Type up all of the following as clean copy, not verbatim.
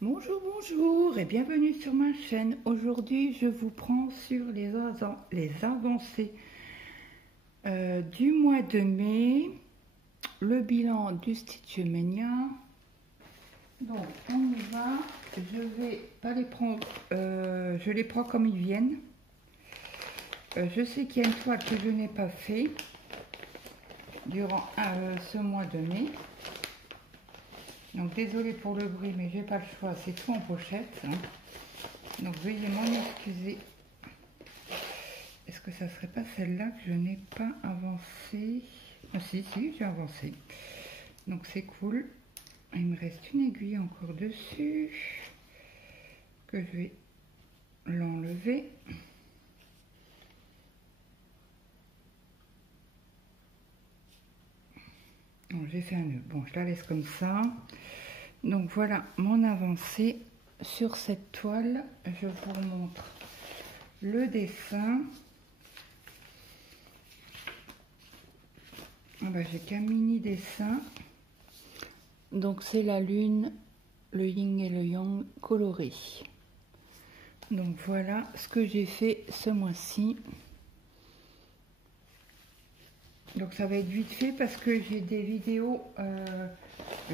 Bonjour, bonjour et bienvenue sur ma chaîne. Aujourd'hui, je vous prends sur les avancées du mois de mai, le bilan du Stitch Mania. Donc, on y va. Je vais pas les prendre, je les prends comme ils viennent. Je sais qu'il y a une toile que je n'ai pas fait durant ce mois de mai. Donc désolée pour le bruit, mais j'ai pas le choix, c'est tout en pochette. Hein. Donc veuillez m'en excuser. Est-ce que ça serait pas celle-là que je n'ai pas avancé? Ah, si, j'ai avancé. Donc c'est cool. Il me reste une aiguille encore dessus. Que je vais l'enlever. J'ai fait un nœud. Bon, je la laisse comme ça. Donc voilà mon avancée sur cette toile. Je vous remontre le dessin. Ah bah, j'ai qu'un mini dessin. Donc c'est la lune, le yin et le yang coloré. Donc voilà ce que j'ai fait ce mois-ci. Donc ça va être vite fait parce que j'ai des vidéos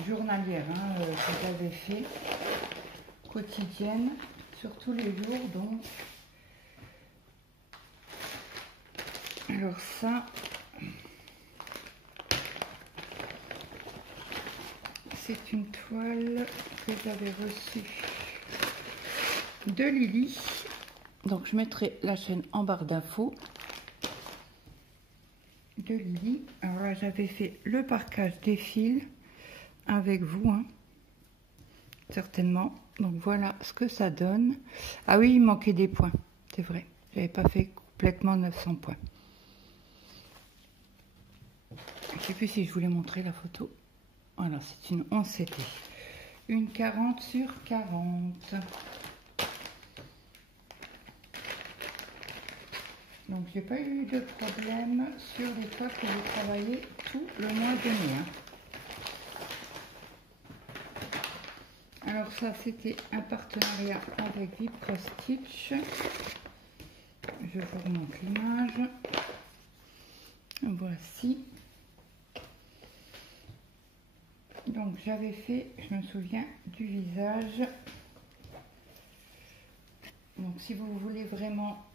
journalières que j'avais fait, quotidiennes, sur tous les jours. Donc, alors ça, c'est une toile que j'avais reçue de Lily. Donc je mettrai la chaîne en barre d'infos. De Lily. Alors là, j'avais fait le parquage des fils avec vous, hein, certainement. Donc voilà ce que ça donne. Ah oui, il manquait des points, c'est vrai. J'avais pas fait complètement 900 points. Je sais plus si je voulais montrer la photo. Voilà, c'est une 11 CT. Une 40 sur 40. Donc j'ai pas eu de problème sur les toiles que j'ai travaillé tout le mois de mai. Hein. Alors ça, c'était un partenariat avec Vipre Stitch. Je vous remonte l'image. Voici. Donc j'avais fait, je me souviens, du visage. Donc si vous voulez vraiment...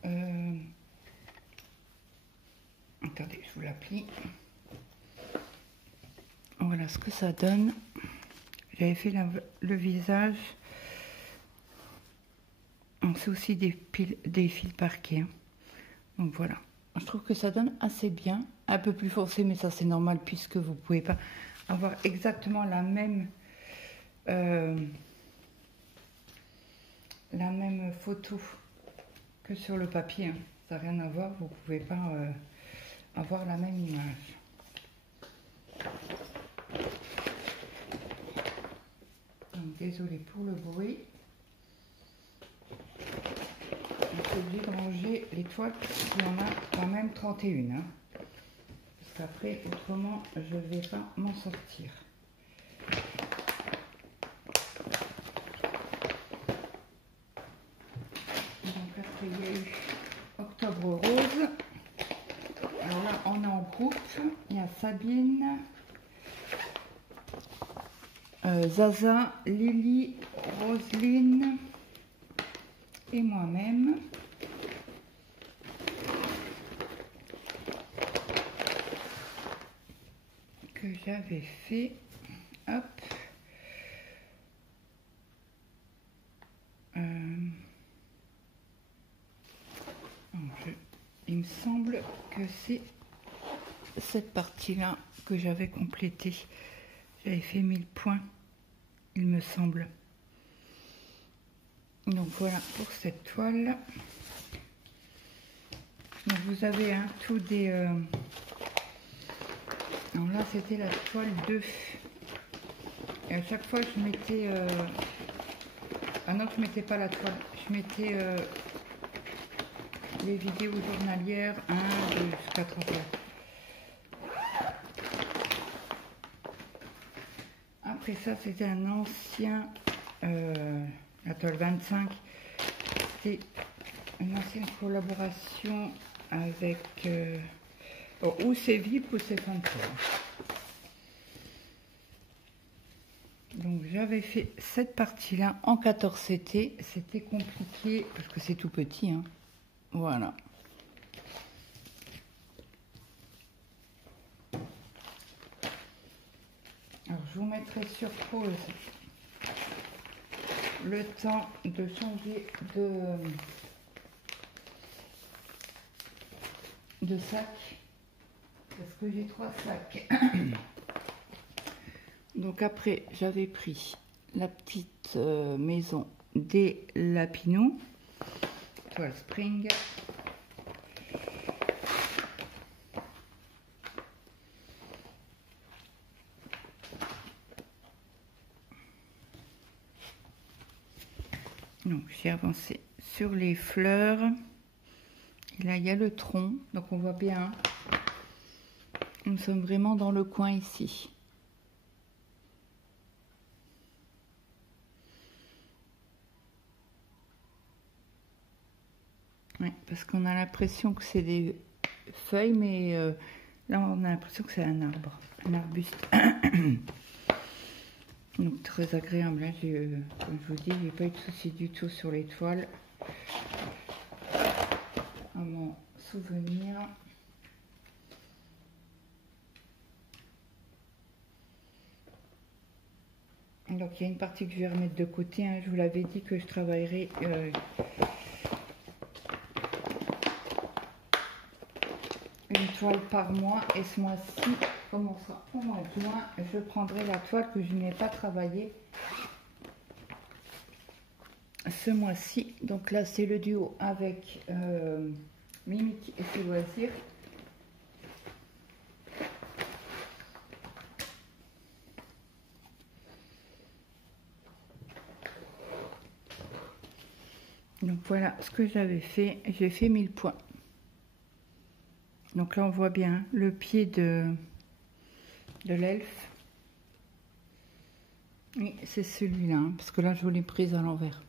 Attendez, je vous la plie. Voilà ce que ça donne. J'avais fait le visage. C'est aussi des fils parqués. Hein. Donc voilà. Je trouve que ça donne assez bien. Un peu plus foncé, mais ça c'est normal puisque vous ne pouvez pas avoir exactement la même photo que sur le papier. Hein. Ça n'a rien à voir. Vous ne pouvez pas avoir la même image. Donc, désolée pour le bruit. Je suis obligée de ranger les toiles. Il y en a quand même 31. Hein. Parce qu'après, autrement, je ne vais pas m'en sortir. Donc après, il y a eu Octobre Rose. Alors là, on est en groupe. Il y a Sabine, Zaza, Lily, Roselyne et moi-même. Que j'avais fait. Hop. Il me semble que c'est cette partie-là que j'avais complétée. J'avais fait 1000 points, il me semble. Donc voilà pour cette toile. Donc vous avez tout des... Alors là, c'était la toile 2. Et à chaque fois, je mettais... Ah non, je mettais pas la toile. Je mettais les vidéos journalières 1, 2, jusqu'à 31. Après ça, c'était un ancien la toile 25. C'est une ancienne collaboration avec ou c'est VIP ou c'est Fanfare. Donc j'avais fait cette partie là en 14 CT, c'était compliqué parce que c'est tout petit, hein. Voilà. Alors je vous mettrai sur pause le temps de changer de sac parce que j'ai 3 sacs. Donc après j'avais pris la petite maison des Lapinous, toile spring. Donc j'ai avancé sur les fleurs. Et là il y a le tronc, donc on voit bien. Nous sommes vraiment dans le coin ici. Ouais, parce qu'on a l'impression que c'est des feuilles, mais là on a l'impression que c'est un arbre, un arbuste. Donc très agréable, hein. Comme je vous dis, j'ai pas eu de soucis du tout sur les toiles. À mon souvenir. Donc il y a une partie que je vais remettre de côté, hein. Je vous l'avais dit que je travaillerai une toile par mois, et ce mois-ci, comme on sera au mois de juin, je prendrai la toile que je n'ai pas travaillée ce mois-ci. Donc là c'est le duo avec Mimic et ses loisirs. Donc voilà ce que j'avais fait, j'ai fait 1000 points. Donc là on voit bien le pied de l'elfe. Oui, c'est celui-là, hein, parce que là je l'ai prise à l'envers.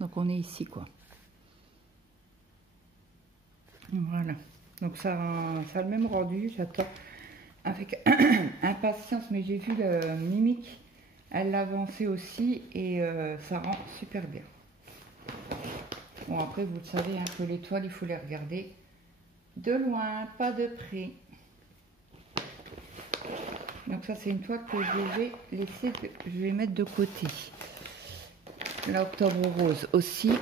Donc on est ici quoi. Voilà. Donc ça a le même rendu, j'attends avec impatience, mais j'ai vu le Mimic, elle l'a avancé aussi et ça rend super bien. Bon après vous le savez, hein, que les toiles il faut les regarder de loin, pas de près. Donc ça c'est une toile que je vais laisser, je vais mettre de côté. La Octobre Rose aussi.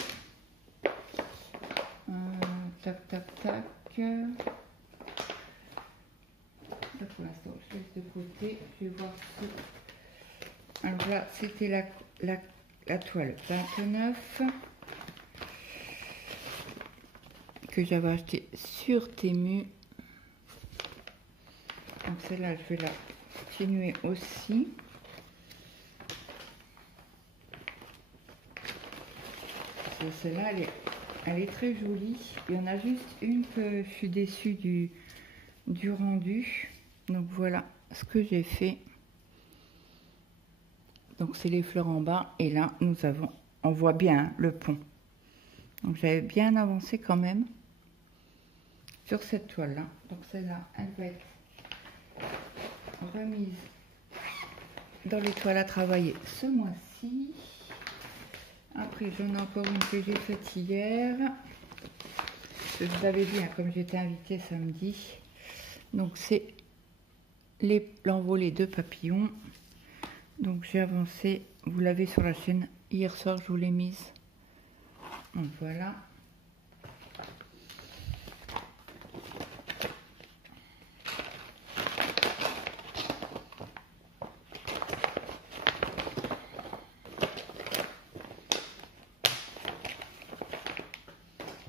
Tac tac tac. Là, pour l'instant je laisse de côté. Je vais voir ce... Alors là c'était la toile 29 que j'avais acheté sur Temu. Donc celle-là je vais la continuer aussi. Celle-là elle est très jolie. Il y en a juste une que je suis déçue du rendu. Donc voilà ce que j'ai fait. Donc c'est les fleurs en bas et là on voit bien, hein, le pont. Donc j'avais bien avancé quand même sur cette toile là. Donc celle-là elle va être remise dans les toiles à travailler ce mois-ci. Après j'en ai encore une que j'ai faite hier. Je vous avais dit, hein, comme j'étais invitée samedi. Donc c'est l'envolée de papillons. Donc j'ai avancé, vous l'avez sur la chaîne, hier soir je vous l'ai mise. Donc voilà.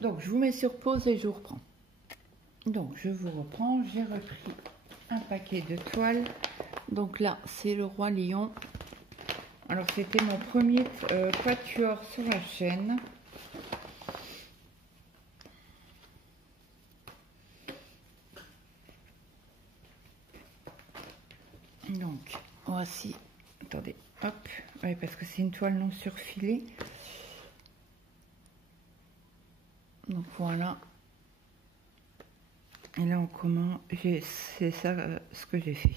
Donc je vous mets sur pause et je vous reprends. Donc je vous reprends, j'ai repris un paquet de toiles. Donc là c'est le Roi Lion. Alors c'était mon premier quatuor sur la chaîne. Donc voici, attendez, Hop, ouais, parce que c'est une toile non surfilée. Donc voilà. Et là on commence, c'est ça ce que j'ai fait.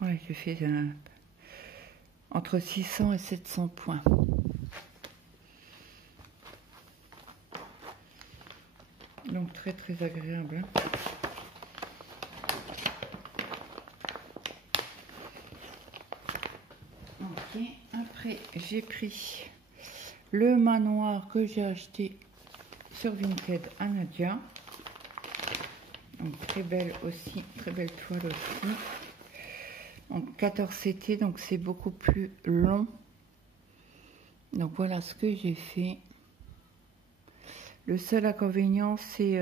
Ouais, j'ai fait entre 600 et 700 points. Donc très très agréable. Ok, après j'ai pris le manoir que j'ai acheté sur Vinted à Nadia. Donc très belle aussi, très belle toile aussi. Donc 14 CT, donc c'est beaucoup plus long. Donc voilà ce que j'ai fait. Le seul inconvénient c'est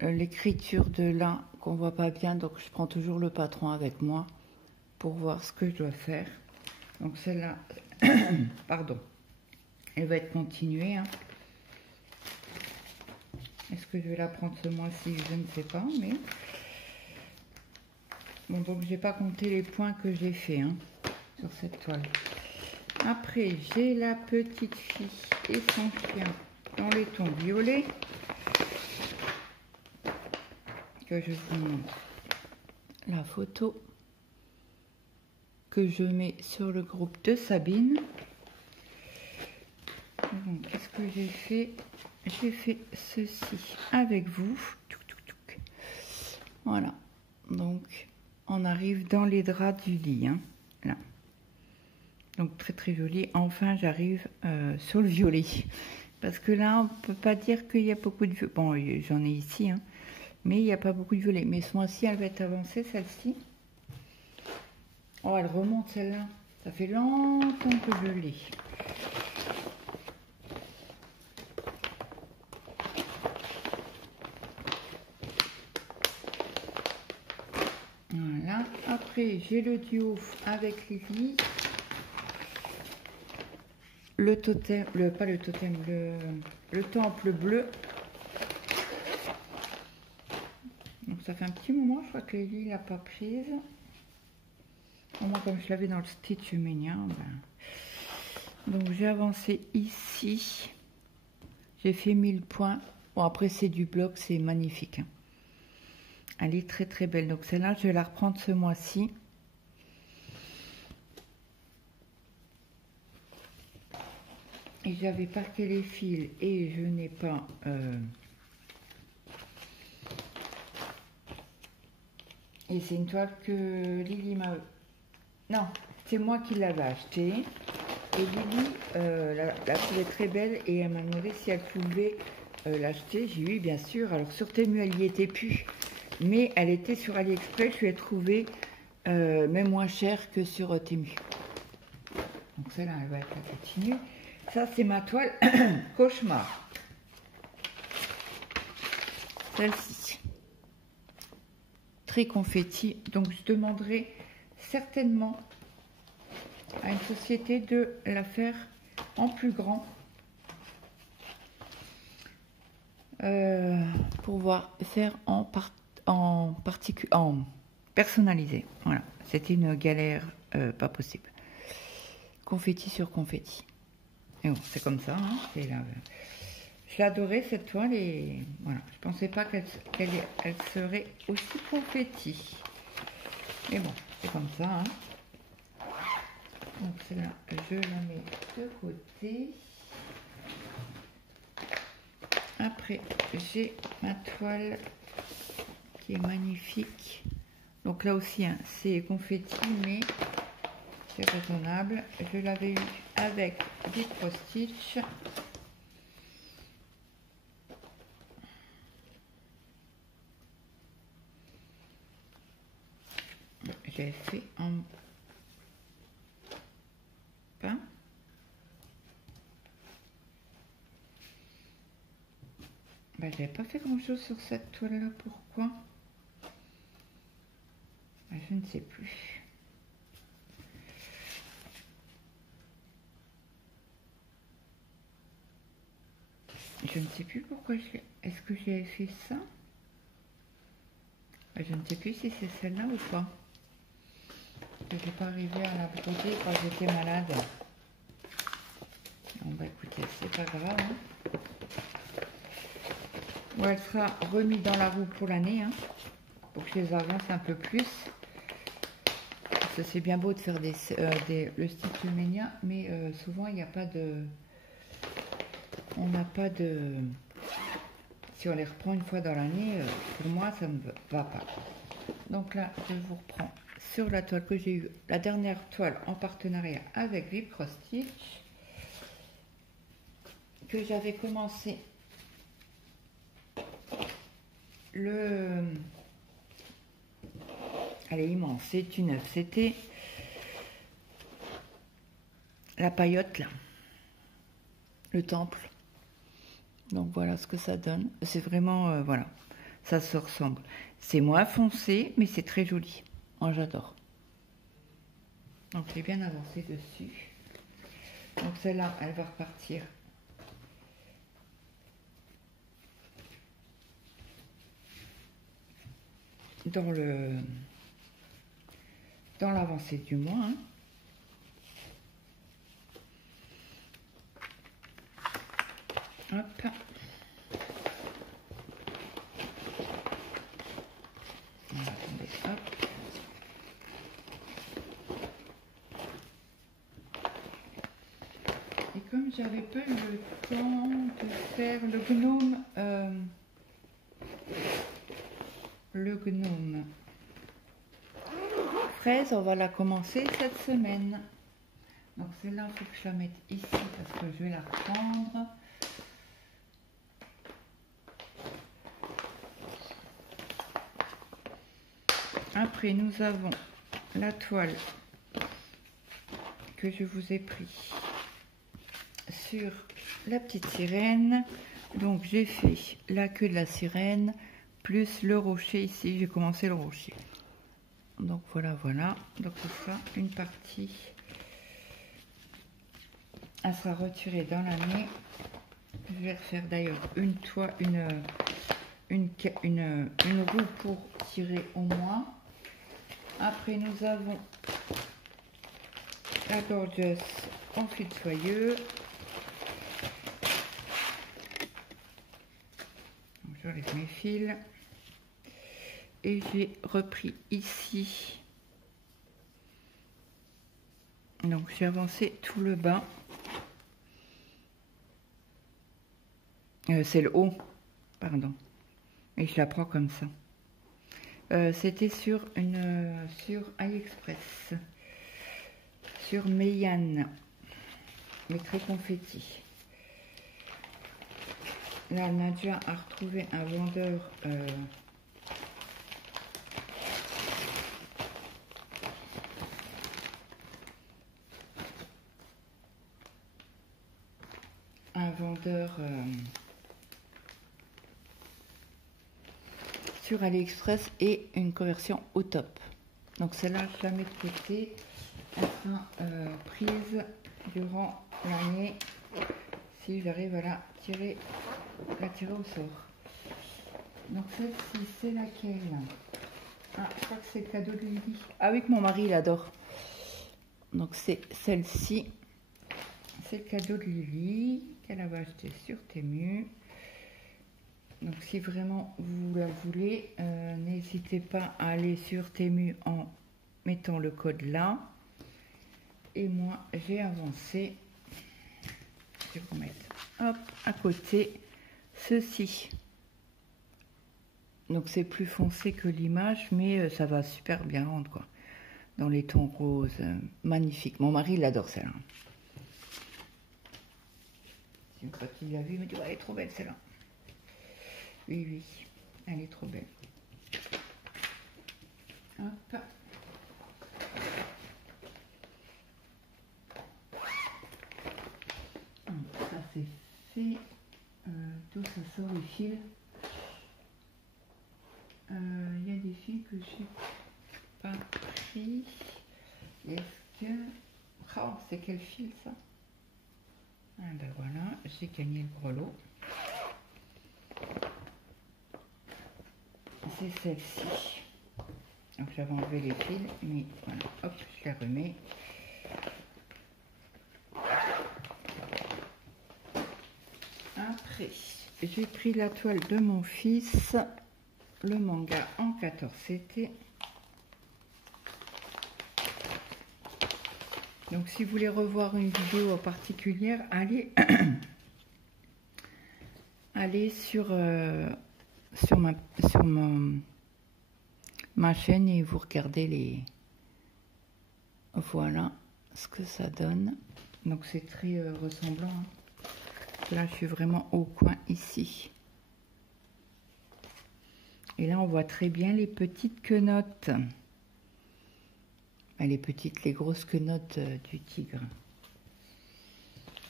l'écriture de là qu'on voit pas bien, donc je prends toujours le patron avec moi pour voir ce que je dois faire. Donc celle-là, pardon, elle va être continuée. Hein. Est-ce que je vais la prendre ce mois-ci? Je ne sais pas, mais bon, donc j'ai pas compté les points que j'ai fait hein, sur cette toile. Après, j'ai la petite fille et son chien dans les tons violets que je vous montre la photo que je mets sur le groupe de Sabine. Qu'est-ce que j'ai fait? J'ai fait ceci avec vous. Voilà. Donc, on arrive dans les draps du lit. Hein, là. Donc, très très joli. Enfin, j'arrive sur le violet. Parce que là, on ne peut pas dire qu'il y a beaucoup de violet. Bon, j'en ai ici, hein, mais il n'y a pas beaucoup de violet. Mais ce mois-ci, elle va être avancée, celle-ci. Oh, elle remonte celle-là. Ça fait longtemps que je l'ai. Voilà. Après, j'ai le duo avec Lily. Le totem, pas le totem, le temple bleu. Donc ça fait un petit moment, je crois que Lily l'a pas prise. Moi, comme je l'avais dans le Stitch Mania, ben... donc j'ai avancé ici. J'ai fait 1000 points. Bon, après c'est du bloc, c'est magnifique. Hein. Elle est très très belle. Donc celle-là, je vais la reprendre ce mois-ci. Et j'avais parqué les fils et je n'ai pas... Et c'est une toile que Lily m'a... Non, c'est moi qui l'avais achetée. Et Lily la trouvait très belle et elle m'a demandé si elle pouvait l'acheter. J'ai eu bien sûr. Alors sur Temu, elle n'y était plus. Mais elle était sur AliExpress. Je lui ai trouvé même moins cher que sur Temu. Donc celle-là, elle va être la continue. Ça, c'est ma toile cauchemar. Celle-ci. Très confetti. Donc, je demanderai certainement à une société de la faire en plus grand. Pour pouvoir faire en personnalisé. Voilà. C'était une galère pas possible. Confetti sur confetti. Et bon, c'est comme ça. Hein, je l'adorais cette toile et voilà. Je pensais pas qu'elle serait aussi confetti. Mais bon, c'est comme ça. Hein. Donc celle-là, je la mets de côté. Après, j'ai ma toile qui est magnifique. Donc là aussi, hein, c'est confetti, mais c'est raisonnable. Je l'avais eu avec du cross-stitch. J'ai fait en pain. Ben, j'avais pas fait grand chose sur cette toile là, pourquoi? Ben, je ne sais plus. Je ne sais plus pourquoi est-ce que j'ai fait ça? Ben, je ne sais plus si c'est celle-là ou pas. que j'ai pas arrivé à la broder quand j'étais malade. Bon bah écoutez, c'est pas grave. Hein. Bon, elle sera remise dans la roue pour l'année, hein, pour que je les avance un peu plus. Parce que c'est bien beau de faire le style Tumenia, mais souvent il n'y a pas de... On n'a pas de... Si on les reprend une fois dans l'année, pour moi ça ne va pas. Donc là, je vous reprends sur la toile que j'ai eue, la dernière toile en partenariat avec Vibcross Stitch, que j'avais commencé le... Elle est immense, c'est une œuvre, c'était la paillote là, le temple. Donc voilà ce que ça donne. C'est vraiment, voilà, ça se ressemble. C'est moins foncé, mais c'est très joli. Moi, j'adore. Donc j'ai bien avancé dessus. Donc celle-là, elle va repartir dans l'avancée du mois. Hein. Hop. Attendez, hop. Et comme j'avais pas eu le temps de faire le gnome fraise, on va la commencer cette semaine. Donc celle-là, il faut que je la mette ici parce que je vais la reprendre. Après, nous avons la toile que je vous ai pris sur la petite sirène. Donc j'ai fait la queue de la sirène plus le rocher ici. J'ai commencé le rocher. Donc voilà, voilà. Donc ce sera une partie. Elle sera retirée dans l'année. Je vais refaire d'ailleurs une roue pour tirer au moins. Après nous avons la Gorgeous en fil soyeux. J'enlève mes fils. Et j'ai repris ici. Donc j'ai avancé tout le bas. C'est le haut, pardon. Et je la prends comme ça. C'était sur AliExpress. Sur Meian. Les traits confettis. Là, Nadia a retrouvé un vendeur sur AliExpress et une conversion au top. Donc celle-là, je la mets de côté. Elle sera prise durant l'année si j'arrive à la tirer au sort. Donc celle-ci, c'est laquelle? Ah, je crois que c'est le cadeau de Lily. Ah oui, que mon mari l'adore. Donc c'est celle-ci. C'est le cadeau de Lily qu'elle avait acheté sur Temu. Donc si vraiment vous la voulez, n'hésitez pas à aller sur Temu en mettant le code là. Et moi j'ai avancé. Je vais vous mettre hop à côté ceci. Donc c'est plus foncé que l'image, mais ça va super bien rendre quoi. Dans les tons roses, magnifique. Mon mari il adore celle-là. Une fois qu'il l'a vue, il me dit ouais, elle est trop belle celle-là. Oui, oui, elle est trop belle. Hop. Ça c'est fait. Tout ça sort les fils. Il y a des fils que je n'ai pas pris. Est-ce que... Oh, c'est quel fil ça? Ah ben voilà, j'ai gagné le grelot. C'est celle-ci. Donc j'avais enlevé les fils, mais voilà, hop, je les remets. Après, j'ai pris la toile de mon fils, le manga en 14 CT. Donc si vous voulez revoir une vidéo particulière, allez, allez sur ma chaîne et vous regardez les... Voilà ce que ça donne. Donc c'est très ressemblant. Hein. Là je suis vraiment au coin ici. Et là on voit très bien les petites quenottes. Les grosses quenottes du tigre.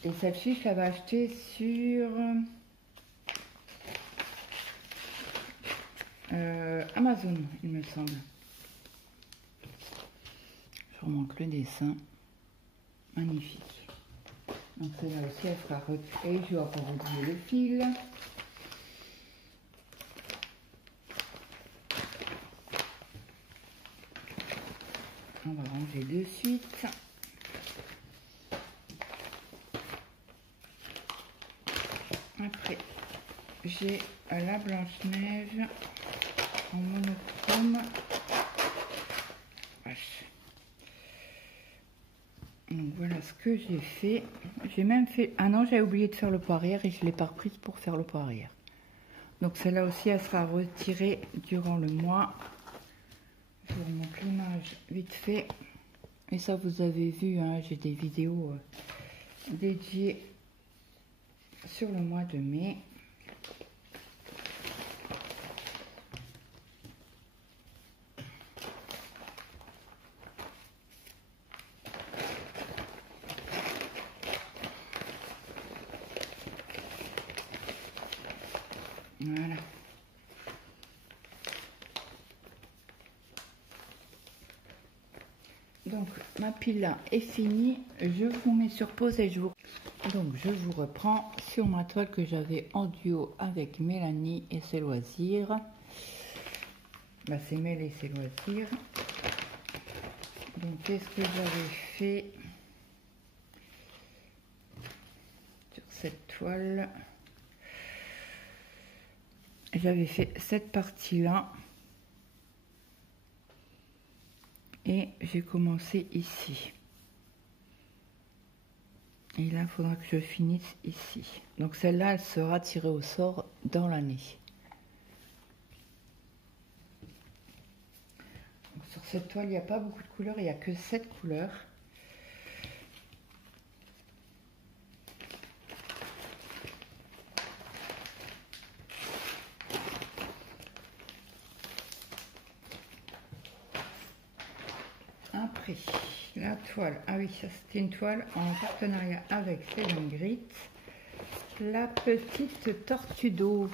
Et celle-ci, je l'avais achetée sur Amazon, il me semble. Je remonte le dessin. Magnifique. Donc celle-là aussi, elle sera retirée. Je vais encore vous donner le fil. On va ranger de suite. Après, j'ai la Blanche-Neige en monochrome. Vache. Donc voilà ce que j'ai fait. J'ai même fait... Ah non, j'avais oublié de faire le pot arrière et je l'ai pas reprise pour faire le pot arrière. Donc celle-là aussi, elle sera retirée durant le mois. Je vous remontre l'image vite fait. Et ça, vous avez vu, hein, j'ai des vidéos dédiées sur le mois de mai. Voilà. Donc ma pile là est finie. Je vous mets sur pause et je vous reprends sur ma toile que j'avais en duo avec Mélanie et ses loisirs. Bah, c'est Mel et ses loisirs. Donc qu'est-ce que j'avais fait sur cette toile? J'avais fait cette partie là et j'ai commencé ici. Et là, il faudra que je finisse ici. Donc celle-là, elle sera tirée au sort dans l'année. Sur cette toile, il n'y a pas beaucoup de couleurs, il n'y a que 7 couleurs. Après, la toile, ah oui, ça c'était une toile en partenariat avec Seven Grit. La petite tortue d'eau.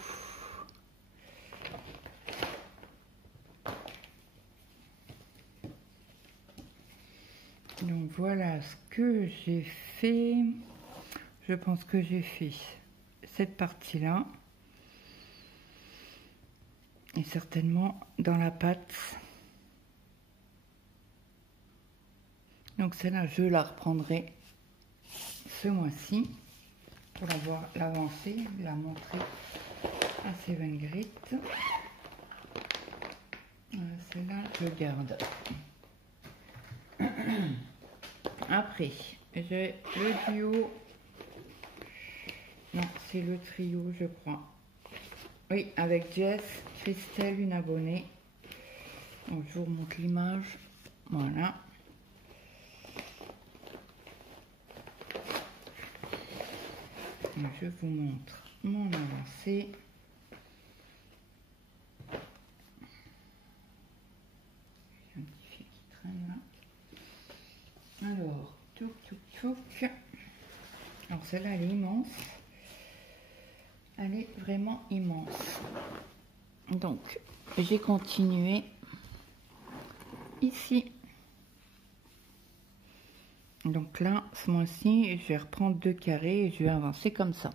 Donc voilà ce que j'ai fait. Je pense que j'ai fait cette partie-là. Et certainement dans la pâte. Donc celle-là, je la reprendrai ce mois-ci pour l'avancer, la montrer à Seven Grit. Celle-là, je garde. Après, j'ai le duo. Non, c'est le trio, je crois. Oui, avec Jess, Christelle, une abonnée. Donc, je vous remonte l'image. Voilà. Donc, je vous montre mon avancée. J'ai un petit fil qui traîne là. Alors, touc, touc, touc. Alors, celle-là, elle est immense. Elle est vraiment immense. Donc, j'ai continué ici. Donc là, ce mois-ci, je vais reprendre 2 carrés et je vais avancer comme ça.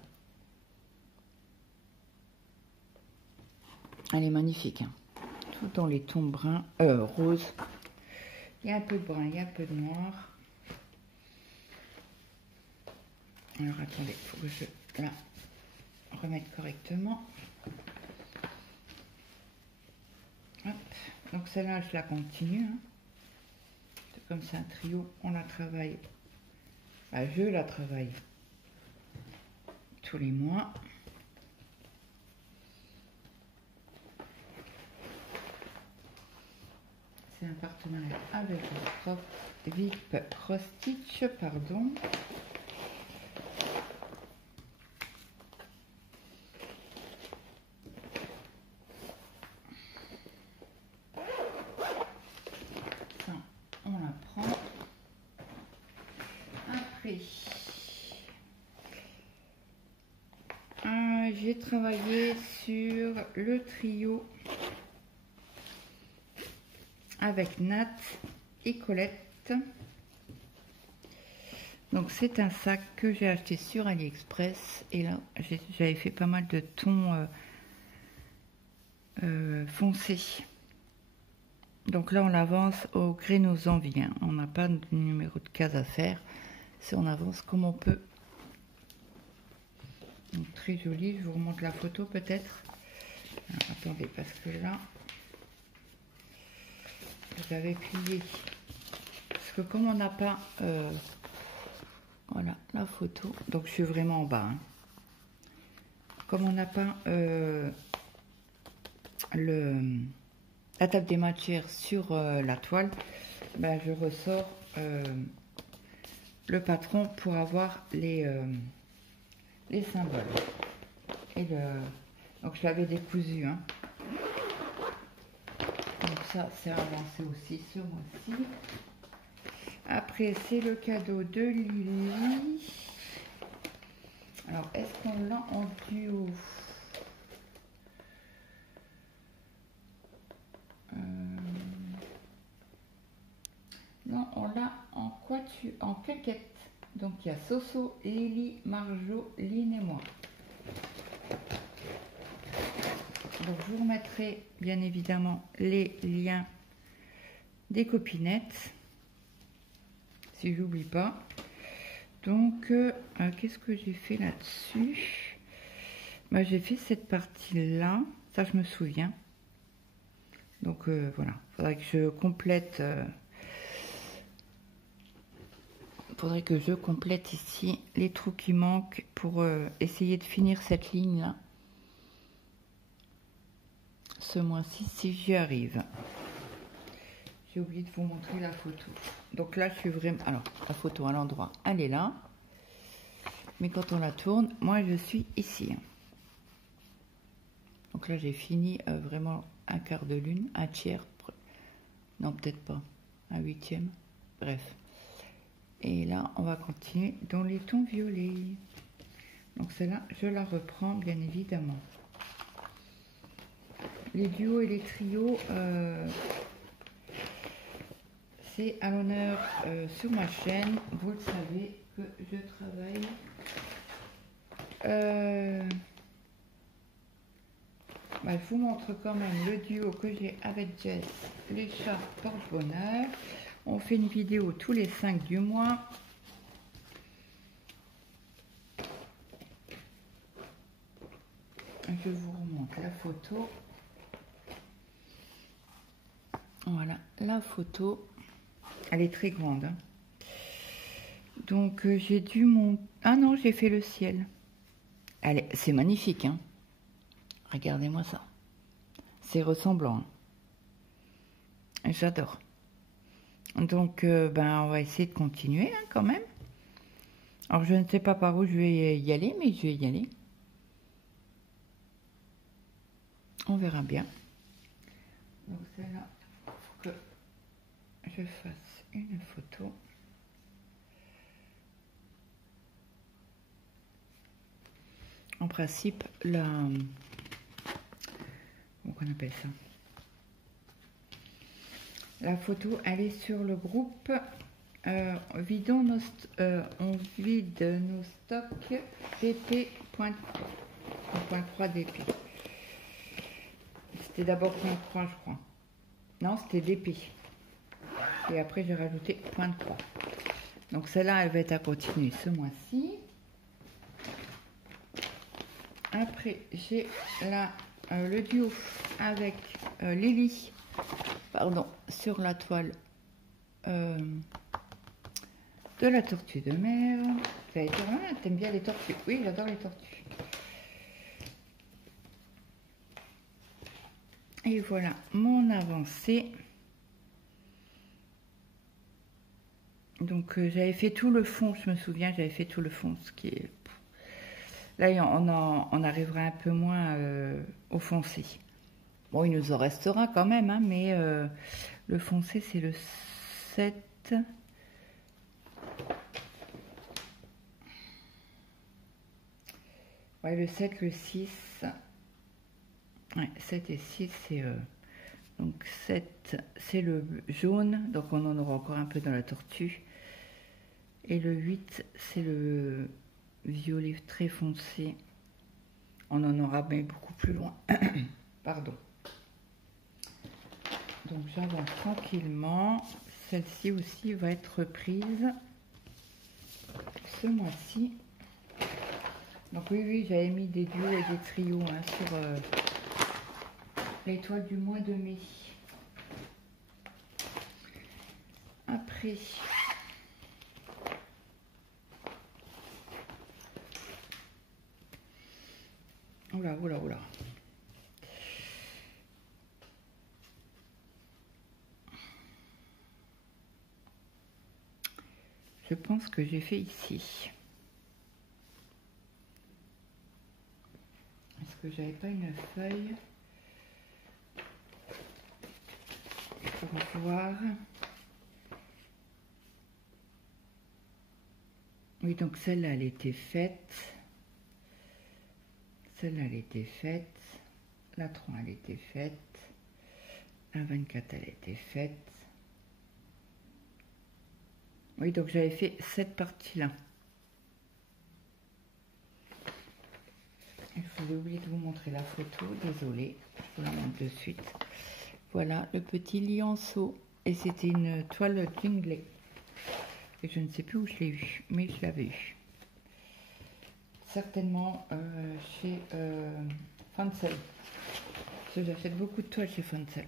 Elle est magnifique. Hein. tout dans les tons bruns, roses. Il y a un peu de brun, il y a un peu de noir. Alors attendez, il faut que je la remette correctement. Hop. Donc celle-là, je la continue. Hein. Comme c'est un trio, on la travaille. Bah, je la travaille tous les mois. C'est un partenariat avec VIP Cross Stitch, pardon. Ça, on la prend. Après, j'ai travaillé sur le trio avec Nat et Colette. Donc c'est un sac que j'ai acheté sur AliExpress et là j'avais fait pas mal de tons foncés. Donc là on avance au gré de nos envies, hein. On n'a pas de numéro de case à faire, c'est on avance comme on peut. Donc très joli, je vous remonte la photo peut-être. Attendez, parce que là j'avais plié, parce que comme on n'a pas voilà la photo, donc je suis vraiment en bas, hein. Comme on n'a pas la table des matières sur la toile, ben, je ressors le patron pour avoir les symboles. Et donc je l'avais décousu, hein. Donc ça c'est avancé aussi ce mois-ci. Après c'est le cadeau de Lily. Alors est-ce qu'on l'a en duo? Non, on l'a en quatuor, en claquette. Donc il y a Soso, Ellie, Marjo, Lynn et moi. Donc je vous remettrai bien évidemment les liens des copinettes, si j'oublie pas. Donc qu'est-ce que j'ai fait là-dessus? Bah, j'ai fait cette partie-là, ça je me souviens. Donc voilà, il faudrait que je complète. Faudrait que je complète ici les trous qui manquent pour essayer de finir cette ligne là ce mois-ci si j'y arrive. J'ai oublié de vous montrer la photo. Donc là je suis vraiment, alors la photo à l'endroit elle est là, mais quand on la tourne, moi je suis ici. Donc là j'ai fini vraiment un quart de lune, un tiers, non peut-être pas, un huitième, bref. Et là, on va continuer dans les tons violets. Donc celle-là, je la reprends bien évidemment. Les duos et les trios, c'est à l'honneur sur ma chaîne. Vous le savez que je travaille. Bah, je vous montre quand même le duo que j'ai avec Jess, les chats porte-bonheur. On fait une vidéo tous les 5 du mois. Je vous remonte la photo. Voilà, la photo. Elle est très grande, hein. Donc, j'ai dû monter... Ah non, j'ai fait le ciel. C'est magnifique, hein. Regardez-moi ça. C'est ressemblant, hein. J'adore. Donc, ben, on va essayer de continuer, hein, quand même. Alors, je ne sais pas par où je vais y aller, mais je vais y aller. On verra bien. Donc, c'est là, il faut que je fasse une photo. En principe, comment on appelle ça? La photo, elle est sur le groupe on vide nos stocks pp.3 DP. C'était d'abord point 3, je crois. Non, c'était d'épée. Et après, j'ai rajouté point de croix. Donc celle-là, elle va être à continuer ce mois-ci. Après, j'ai là le duo avec Lily, pardon, sur la toile de la tortue de mer. Vous allez dire, ah, t'aimes bien les tortues? Oui, j'adore les tortues. Et voilà mon avancée. Donc j'avais fait tout le fond, je me souviens, j'avais fait tout le fond, ce qui est... Là, on arrivera un peu moins au foncé. Bon, il nous en restera quand même, hein, mais le foncé, c'est le 7. Ouais, le 7, le 6. Ouais, 7 et 6, c'est... donc 7, c'est le jaune, donc on en aura encore un peu dans la tortue. Et le 8, c'est le violet très foncé. On en aura mais beaucoup plus loin. Pardon. Donc j'avance tranquillement. Celle-ci aussi va être reprise ce mois-ci. Donc oui, j'avais mis des duos et des trios hein, sur l'étoile du mois de mai. Après... Oula, oula, oula. Je pense que j'ai fait ici. Est-ce que j'avais pas une feuille pour voir? Oui, donc celle-là, elle était faite. Celle-là, elle était faite. La 3, elle était faite. La 24, elle était faite. Oui, donc j'avais fait cette partie-là. Je vous ai oublié de vous montrer la photo, désolée. Je vous la montre de suite. Voilà, le petit lionceau. Et c'était une toile jinglée. Et je ne sais plus où je l'ai eu, mais je l'avais eu. Certainement chez Fancel. Parce que j'achète beaucoup de toiles chez Fancel.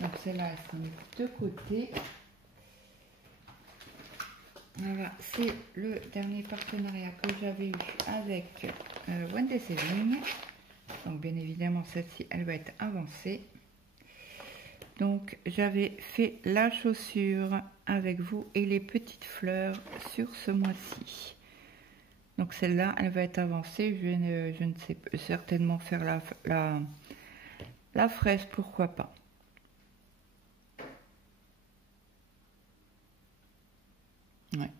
Donc celle-là, elle sera mise de côté. Voilà, c'est le dernier partenariat que j'avais eu avec Wendy Saving. Donc bien évidemment, celle-ci, elle va être avancée. Donc j'avais fait la chaussure avec vous et les petites fleurs sur ce mois-ci. Donc celle-là, elle va être avancée. Je ne sais certainement faire la fraise, pourquoi pas. Ouais.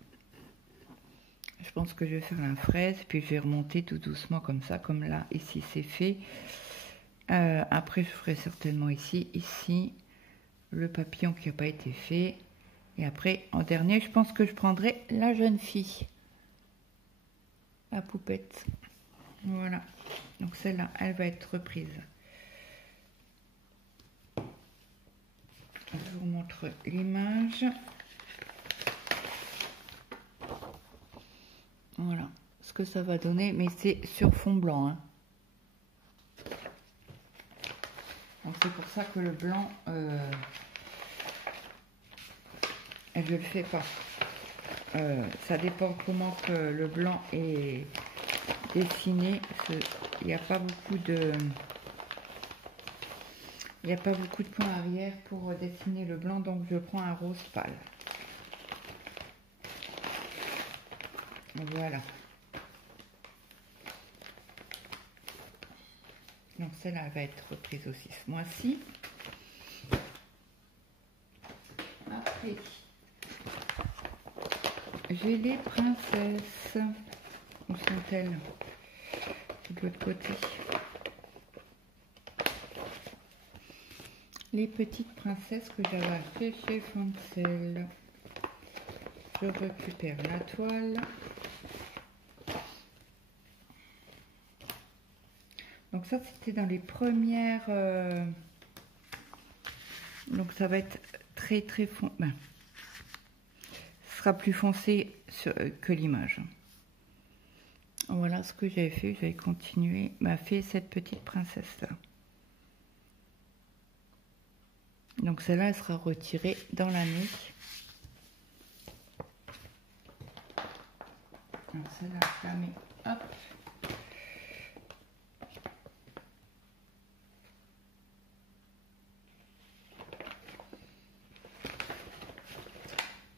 Je pense que je vais faire la fraise, puis je vais remonter tout doucement comme ça, comme là, ici c'est fait. Après, je ferai certainement ici, le papillon qui n'a pas été fait. Et après, en dernier, je pense que je prendrai la jeune fille. La poupette. Voilà. Donc celle-là, elle va être reprise. Je vous montre l'image. Voilà ce que ça va donner, mais c'est sur fond blanc. Hein. Donc c'est pour ça que le blanc, je le fais pas. Ça dépend comment que le blanc est dessiné. Il n'y a pas beaucoup de... Il n'y a pas beaucoup de points arrière pour dessiner le blanc, donc je prends un rose pâle. Voilà. Donc celle-là va être reprise aussi ce mois-ci. Après, j'ai les princesses. Où sont-elles? De l'autre côté. Les petites princesses que j'avais achetées chez Fancel. Je récupère la toile. Donc ça, c'était dans les premières Donc ça va être très foncé. Ben, ce sera plus foncé que l'image. Voilà ce que j'avais fait. J'avais continué, m'a fait cette petite princesse là. Donc celle-là, elle sera retirée dans la nuque. Celle-là, je la mets, hop.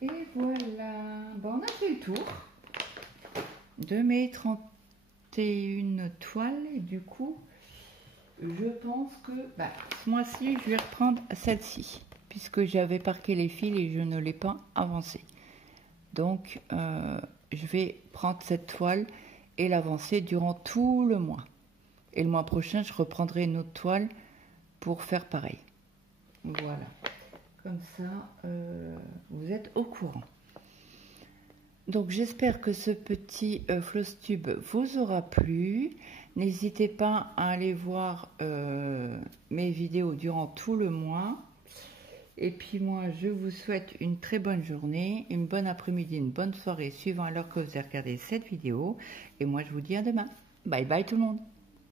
Et voilà. Bon, on a fait le tour de mes 31 toiles. Et du coup, je pense que ce mois-ci, je vais reprendre celle-ci. Puisque j'avais parqué les fils et je ne l'ai pas avancé. Donc, je vais prendre cette toile et l'avancer durant tout le mois. Et le mois prochain, je reprendrai une autre toile pour faire pareil. Voilà. Comme ça, vous êtes au courant. Donc, j'espère que ce petit floss tube vous aura plu. N'hésitez pas à aller voir mes vidéos durant tout le mois. Et puis moi, je vous souhaite une très bonne journée, une bonne après-midi, une bonne soirée, suivant l'heure que vous avez regardé cette vidéo. Et moi, je vous dis à demain. Bye bye tout le monde.